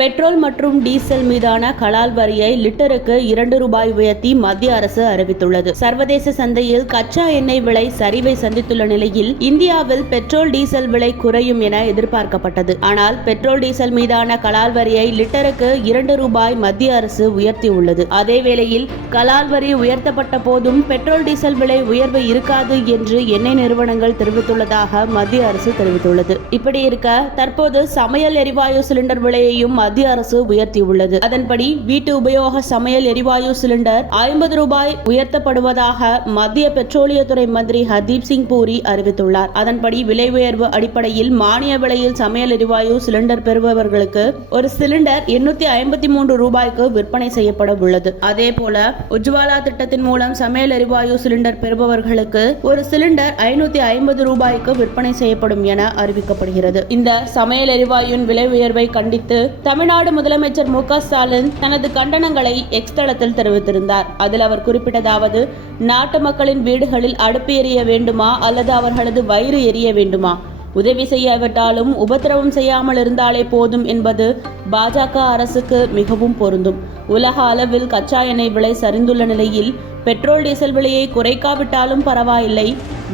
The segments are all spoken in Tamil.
பெட்ரோல் மற்றும் டீசல் மீதான கலால் வரியை லிட்டருக்கு 2 ரூபாய் உயர்த்தி மத்திய அரசு அறிவித்துள்ளது. சர்வதேச சந்தையில் கச்சா எண்ணெய் விலை சரிவை சந்தித்துள்ள நிலையில் இந்தியாவில் பெட்ரோல் டீசல் விலை குறையும் என எதிர்பார்க்கப்பட்டது. ஆனால் பெட்ரோல் டீசல் மீதான கலால் வரியை லிட்டருக்கு 2 ரூபாய் மத்திய அரசு உயர்த்தியுள்ளது. அதேவேளையில் கலால் வரி உயர்த்தப்பட்ட போதும் பெட்ரோல் டீசல் விலை உயர்வு இருக்காது என்று எண்ணெய் நிறுவனங்கள் தெரிவித்துள்ளதாக மத்திய அரசு தெரிவித்துள்ளது. இப்படி இருக்க தற்போது சமையல் எரிவாயு சிலிண்டர் விலையையும் மத்திய அரசு உயர்த்தியுள்ளது. அதன்படி வீட்டு உபயோக சமையல் எரிவாயு சிலிண்டர் 50 ரூபாய் உயர்த்தப்படுவதாக மத்திய பெட்ரோலியத்துறை மந்திரி ஹர்தீப் சிங் பூரி அறிவித்துள்ளார். அதன்படி விலை உயர்வு அடிப்படையில் மானிய விலையில் சமையல் எரிவாயு சிலிண்டர் பெறுபவர்களுக்கு ஒரு சிலிண்டர் 853 ரூபாய்க்கு விற்பனை செய்யப்பட உள்ளது. அதேபோல உஜ்வாலா திட்டத்தின் மூலம் சமையல் எரிவாயு சிலிண்டர் பெறுபவர்களுக்கு ஒரு சிலிண்டர் 550 ரூபாய்க்கு விற்பனை செய்யப்படும் என அறிவிக்கப்படுகிறது. இந்த சமையல் எரிவாயுவின் விலை உயர்வை கண்டித்து தமிழ்நாடு முதலமைச்சர் மு க ஸ்டாலின் தனது கண்டனங்களை எக்ஸ் தளத்தில் தெரிவித்திருந்தார். அதில் அவர் குறிப்பிட்டதாவது, நாட்டு மக்களின் வீடுகளில் அடுப்பு எரிய வேண்டுமா அல்லது அவர்களது வயிறு எரிய வேண்டுமா? உதவி செய்யாவிட்டாலும் உபத்திரவம் செய்யாமல் இருந்தாலே போதும் என்பது பாஜக அரசுக்கு மிகவும் பொருந்தும். உலக அளவில் கச்சா எண்ணெய் விலை சரிந்துள்ள நிலையில் பெட்ரோல் டீசல் விலையை குறைக்காவிட்டாலும் பரவாயில்லை,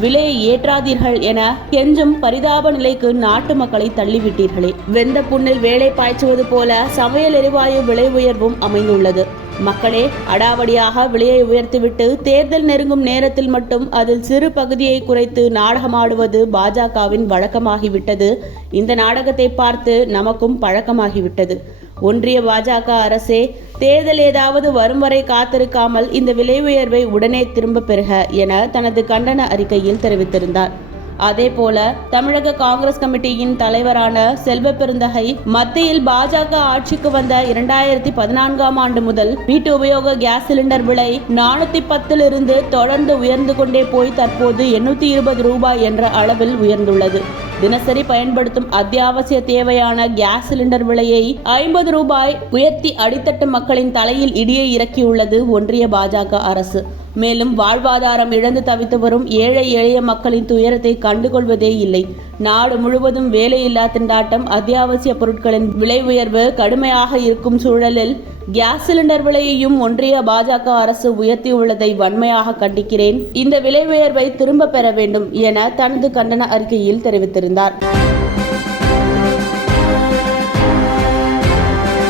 விலையை ஏற்றாதீர்கள் என கெஞ்சும் பரிதாப நிலைக்கு நாட்டு மக்களை தள்ளிவிட்டீர்களே. வெந்த புண்ணில் வேலை பாய்ச்சுவது போல சமையல் எரிவாயு விலை உயர்வும் அமைந்துள்ளது. மக்களே அடாவடியாக விலையை உயர்த்திவிட்டு தேர்தல் நெருங்கும் நேரத்தில் மட்டும் அதில் சிறு பகுதியை குறைத்து நாடகமாடுவது பாஜகவின் வழக்கமாகிவிட்டது. இந்த நாடகத்தை பார்த்து நமக்கும் பழக்கமாகிவிட்டது. ஒன்றிய பாஜக அரசே தேர்தல் ஏதாவது வரும் வரை காத்திருக்காமல் இந்த விலை உயர்வை உடனே திரும்ப பெறுக என தனது கண்டன அறிக்கையில் தெரிவித்திருந்தார். அதேபோல தமிழக காங்கிரஸ் கமிட்டியின் தலைவரான செல்வ பெருந்தகை மத்தியில் பாஜக ஆட்சிக்கு வந்த 2014ஆம் ஆண்டு முதல் வீட்டு உபயோக கேஸ் சிலிண்டர் விலை 410 இருந்து தொடர்ந்து உயர்ந்து கொண்டே போய் தற்போது 820 ரூபாய் என்ற அளவில் உயர்ந்துள்ளது. தினசரி பயன்படுத்தும் அத்தியாவசிய தேவையான கேஸ் சிலிண்டர் விலையை 50 ரூபாய் உயர்த்தி அடித்தட்டு மக்களின் தலையில் இடியை இறக்கியுள்ளது ஒன்றிய பாஜக அரசு. மேலும் வாழ்வாதாரம் இழந்து தவித்து வரும் ஏழை எளிய மக்களின் துயரத்தை கண்டுகொள்வதே இல்லை. நாடு முழுவதும் வேலையில்லா திண்டாட்டம், அத்தியாவசிய பொருட்களின் விலை உயர்வு கடுமையாக இருக்கும் சூழலில் கேஸ் சிலிண்டர் விலையையும் ஒன்றிய பாஜக அரசு உயர்த்தியுள்ளதை வன்மையாக கண்டிக்கிறேன். இந்த விலை உயர்வை திரும்ப பெற வேண்டும் என தனது கண்டன அறிக்கையில் தெரிவித்திருந்தார்.